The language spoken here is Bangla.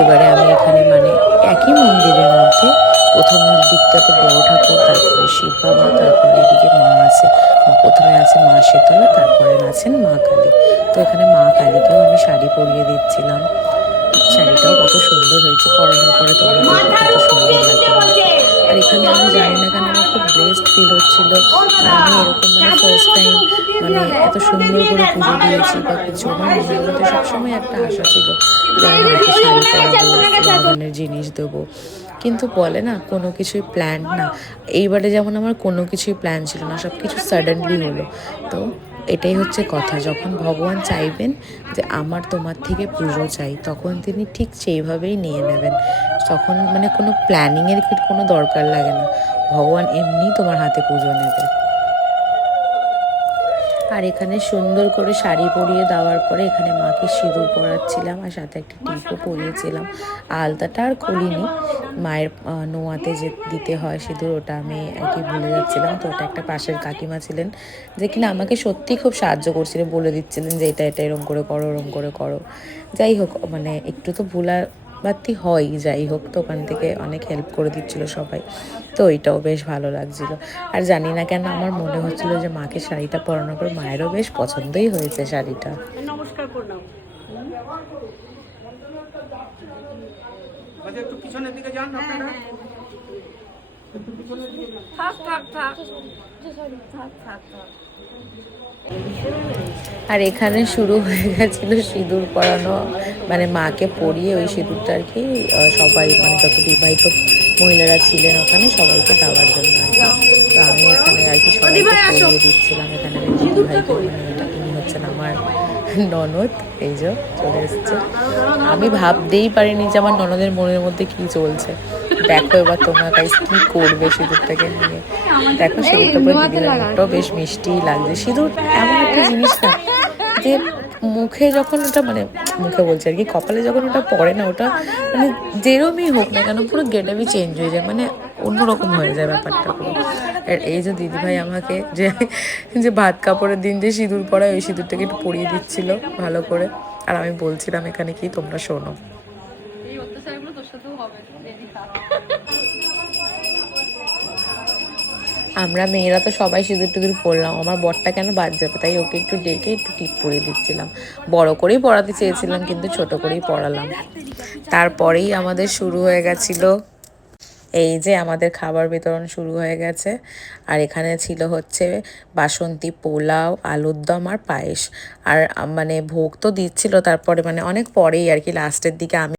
এবারে আমি এখানে মানে একই মন্দিরের মধ্যে প্রথম দিকটাতে বড় ঠাকুর, তারপরে শিব বাবা, তারপরে এদিকে মা আছে। প্রথমে আছে মা শীতলা, তারপরে আছেন মা কালী। তো এখানে মা কালীকেও আমি শাড়ি পরিয়ে দিচ্ছিলাম। শাড়িটাও কত সুন্দর হয়েছে, পরানোর পরে তোমরা দেখো কত সুন্দর লাগে মাকে। আর এখানে আমি জানি না কেন আমার খুব ব্লেসড ফিল হচ্ছিল। আর আমি এরকম মানে ফার্স্ট টাইম মানে এত সুন্দর করে পুজো দিয়েছি বা কিছু, আমার মনের মধ্যে সবসময় একটা আশা ছিল যে আমি মাকে শাড়ি পরাবো, লাগানোর জিনিস দেবো। কিন্তু বলে না কোনো কিছুই প্ল্যান না। এইবারে যেমন আমার কোনো কিছুই প্ল্যান ছিল না, সব কিছু সাডেনলি হলো। তো এটাই হচ্ছে কথা, যখন ভগবান চাইবেন যে আমার তোমার থেকে পুজো চাই, তখন তিনি ঠিক সেইভাবেই নিয়ে নেবেন। তখন মানে কোনো প্ল্যানিংয়ের কোনো দরকার লাগে না, ভগবান এমনি তোমার হাতে পুজো নেবে। আর এখানে সুন্দর করে শাড়ি পরিয়ে দেওয়ার পরে এখানে মাকে সিঁদুর পরাচ্ছিলাম, আর সাথে একটা টিপও পরিয়েছিলাম। আলতাটা আর খুলিনি, মায়ের নোয়াতে যে দিতে হয় সিঁদুর, ওটা আমি আর কি ভুলে যাচ্ছিলাম। তো ওটা একটা পাশের কাকিমা ছিলেন যে কিনা আমাকে সত্যি খুব সাহায্য করছিলেন, বলে দিচ্ছিলেন যে এটা এটা এরম করে করো, ওরম করে করো। যাই হোক, মানে একটু তো ভুলা বাড়তি হয়, যাই হোক, তো ওখান থেকে অনেক হেল্প করে দিচ্ছিল সবাই। তো ওইটাও বেশ ভালো লাগছিল। আর জানি না কেন আমার মনে হচ্ছিল যে মাকে শাড়িটা পরানোর পর মায়েরও বেশ পছন্দই হয়েছে শাড়িটা। নমস্কার করলাম। একটু পিছনের দিকে যান আপনারা। থাক থাক থাক থাক থাক থাক। আর এখানে শুরু হয়ে গেছিল সিঁদুর পরানো, মানে মাকে পরিয়ে ওই সিঁদুরটা আর কি সবাই মানে যত বিবাহিত মহিলারা ছিলেন ওখানে সবাইকে দেওয়ার জন্য আর কি। তো আমি এখানে আর কি সবাইকে পরিয়ে দিচ্ছিলাম। এখানে আমি দিদিভাইকে, মানে ইনি হচ্ছেন আমার ননদ, এই যে চলে এসছে। আমি ভাবতেই পারিনি যে আমার ননদের মনের মধ্যে কি চলছে। দেখো এবার তোমরা গাইস কি করবে সিঁদুরটাকে নিয়ে। দেখো সিঁদুরটা পরে দিদিভাই মুখটাও বেশ মিষ্টিই লাগছে। সিঁদুর এমন একটা জিনিস না যে মুখে যখন ওটা মানে মুখে বলছে আর কি, কপালে যখন ওটা পড়ে না, ওটা মানে যেরমই হোক না কেন পুরো গেটাবি চেঞ্জ হয়ে যায়, মানে অন্যরকম হয়ে যায় ব্যাপারটা পুরো। আর এই যে দিদিভাই আমাকে যে যে ভাত কাপড়ের দিন যে সিঁদুর পরায়, ওই সিঁদুরটাকে একটু পরিয়ে দিচ্ছিল ভালো করে। আর আমি বলছিলাম এখানে কি, তোমরা শোনো। এই অত্যাচারগুলো তোর সাথেও হবে। আমরা মেয়েরা তো সবাই সিঁদুর টিঁদুর পরলাম, আমার বরটা কেন বাদ যাবে, তাই ওকে একটু ডেকে একটু টিপ পরিয়ে দিচ্ছিলাম। বড় করেই পড়াতে চেয়েছিলাম কিন্তু ছোট করেই পড়ালাম। তারপরেই আমাদের শুরু হয়ে গেছিল, এই যে আমাদের খাবার বিতরণ শুরু হয়ে গেছে। আর এখানে ছিল হচ্ছে বাসন্তী পোলাও, আলুর দম আর পায়েস। আর মানে ভোগ তো দিচ্ছিল তারপরে, মানে অনেক পরেই আর কি, লাস্টের দিকে আমি